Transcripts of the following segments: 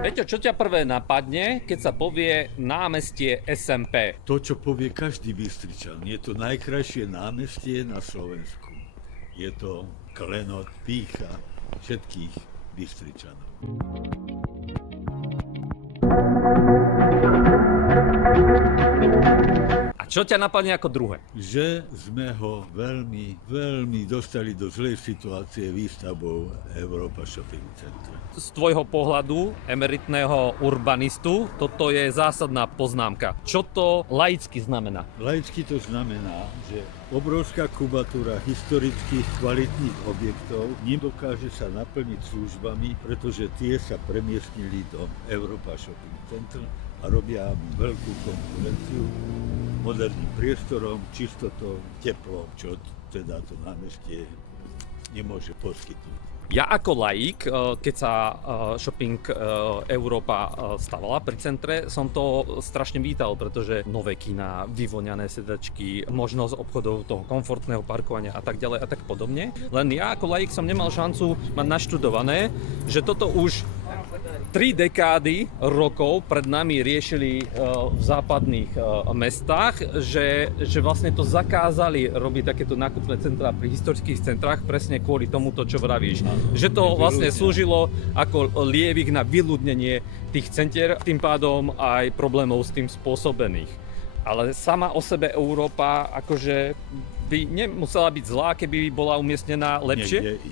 Peťo, čo ťa prvé napadne, keď sa povie námestie SMP? To, čo povie každý Bystričan, je to najkrajšie námestie na Slovensku. Je to klenot, pýcha všetkých Bystričanov. A čo ťa napadne ako druhé? Že sme ho veľmi dostali do zlej situácie výstavbou Európa Shopping Centra. Z tvojho pohľadu, emeritného urbanistu, toto je zásadná poznámka. Čo to laicky znamená? Laicky to znamená, že obrovská kubatúra historických kvalitných objektov nedokáže sa naplniť službami, pretože tie sa premiestnili do Európa Shopping Centra a robia veľkú konkurenciu moderným priestorom, čistotou, teplom, čo teda to námestie nemôže poskytnúť. Ja ako laik, keď sa Shopping Európa stavala pri centre, som to strašne vítal, pretože nové kina, vyvoňané sedačky, možnosť obchodov toho komfortného parkovania a tak ďalej a tak podobne. Len ja ako laik som nemal šancu mať naštudované, že toto už 3 dekády rokov pred nami riešili v západných mestách, že vlastne to zakázali robiť takéto nákupné centrá pri historických centrách presne kvôli tomuto, čo vravíš. Že to vlastne slúžilo ako lievik na vyľudnenie tých centier, tým pádom aj problémov s tým spôsobených. Ale sama o sebe Európa akože by nemusela byť zlá, keby bola umiestnená lepšie?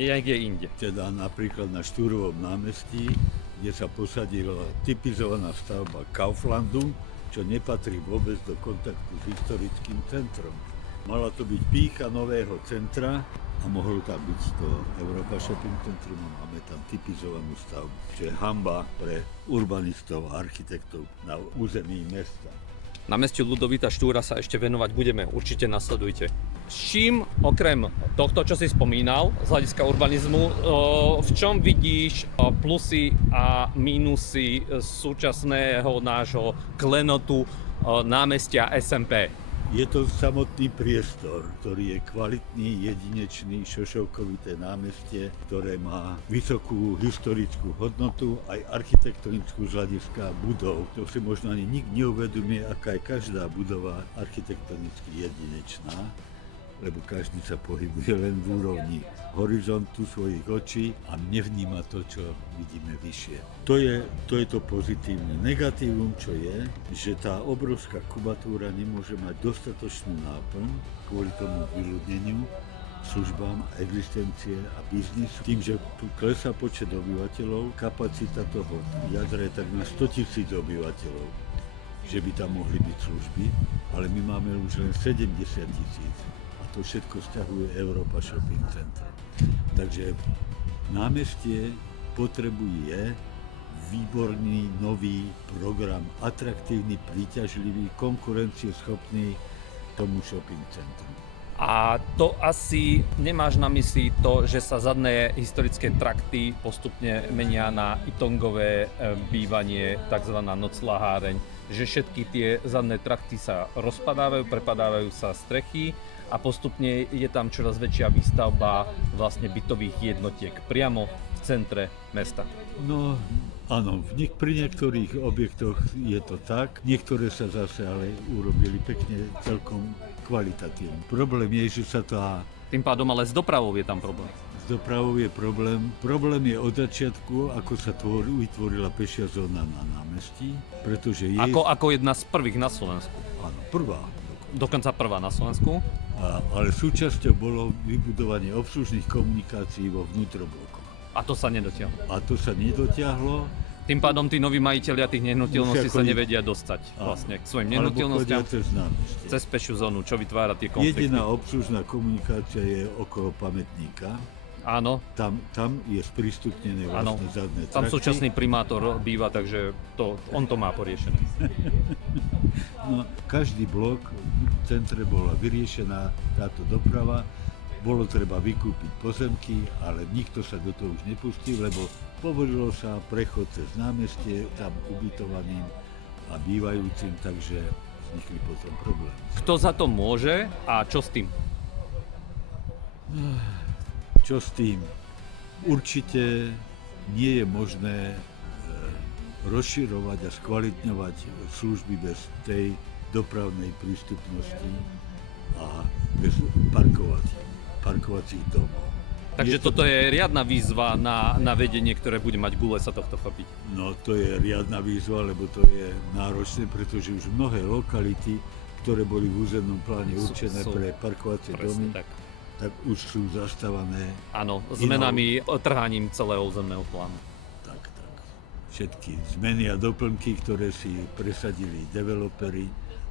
Niekde inde. Teda napríklad na Štúrovom námestí, kde sa posadila typizovaná stavba Kauflandu, čo nepatrí vôbec do kontaktu s historickým centrom. Mala to byť pýcha nového centra a mohlo tam byť to Európa Shopping Centrum a máme tam typizovanú stavbu, čo je hanba pre urbanistov a architektov na území mesta. Na meste Ľudovita Štúra sa ešte venovať budeme, určite nasledujte. S čím, okrem tohto, čo si spomínal, z hľadiska urbanizmu, v čom vidíš plusy a mínusy súčasného nášho klenotu námestia SMP? Je to samotný priestor, ktorý je kvalitný, jedinečný, šošovkovité námestie, ktoré má vysokú historickú hodnotu, aj architektonickú z hľadiska budov. To si možno ani nik neuvedomie, aká je každá budova architektonicky jedinečná, lebo každý sa pohybuje len v úrovni horizontu svojich očí a nevníma to, čo vidíme vyššie. To je to pozitívne. Negatívum, čo je, že tá obrovská kubatúra nemôže mať dostatočnú náplň kvôli tomu vyľudneniu, službám, existencie a biznisu. Tým, že klesá počet obyvateľov, kapacita toho jadra je tak na 100 000 obyvateľov, že by tam mohli byť služby, ale my máme už len 70 000. To všetko sťahuje Európa Shopping Centrum. Takže námestie potrebuje výborný nový program, atraktívny, príťažlivý, konkurencieschopný tomu shopping centrum. A to asi nemáš na mysli to, že sa zadné historické trakty postupne menia na itongové bývanie, takzvaná noclaháreň, že všetky tie zadné trakty sa rozpadávajú, prepadávajú sa strechy a postupne je tam čoraz väčšia výstavba vlastne bytových jednotiek priamo v centre mesta. No áno, pri niektorých objektoch je to tak, niektoré sa zase ale urobili pekne celkom kvalitatívne. Problém je, že sa tá... Tým pádom ale s dopravou je tam problém. S dopravou je problém. Problém je od začiatku, ako sa vytvorila pešia zóna na námestí, pretože je... Ako jedna z prvých na Slovensku. Áno, prvá. Dokonca prvá na Slovensku. Ale súčasťou bolo vybudovanie obslužných komunikácií vo vnútroblokoch. A to sa nedotiahlo. Tým pádom tí noví majitelia tých nehnuteľností sa nevedia dostať vlastne k svojim nehnuteľnostiam cez pešiu zónu, čo vytvára tie konflikty. Jediná obslužná komunikácia je okolo pamätníka. Áno. Tam je sprístupnené vlastne zadné trakty. Tam súčasný primátor býva, takže on to má poriešené. No, každý blok v centre bola vyriešená táto doprava. Bolo treba vykúpiť pozemky, ale nikto sa do toho už nepustil, lebo povolilo sa prechod cez námestie tam ubytovaným a bývajúcim, takže vznikli potom problémy. Kto za to môže a čo s tým? Čo s tým? Určite nie je možné rozširovať a skvalitňovať služby bez tej dopravnej prístupnosti a bez parkovacích domov. Takže toto je riadna výzva na vedenie, ktoré bude mať gule sa tohto chopiť. No to je riadna výzva, lebo to je náročné, pretože už mnohé lokality, ktoré boli v územnom pláne určené pre parkovacie domy, tak už sú zastávané. Áno, zmenami, trhaním celého územného plánu. Tak. Všetky zmeny a doplnky, ktoré si presadili developeri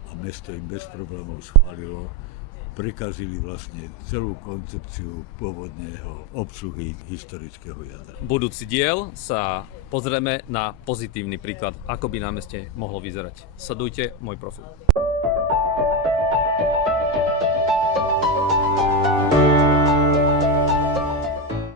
a mesto im bez problémov schválilo, prekazili vlastne celú koncepciu pôvodného obsluhy historického jadra. Budúci diel sa pozrieme na pozitívny príklad, ako by námestie mohlo vyzerať. Sledujte môj profil.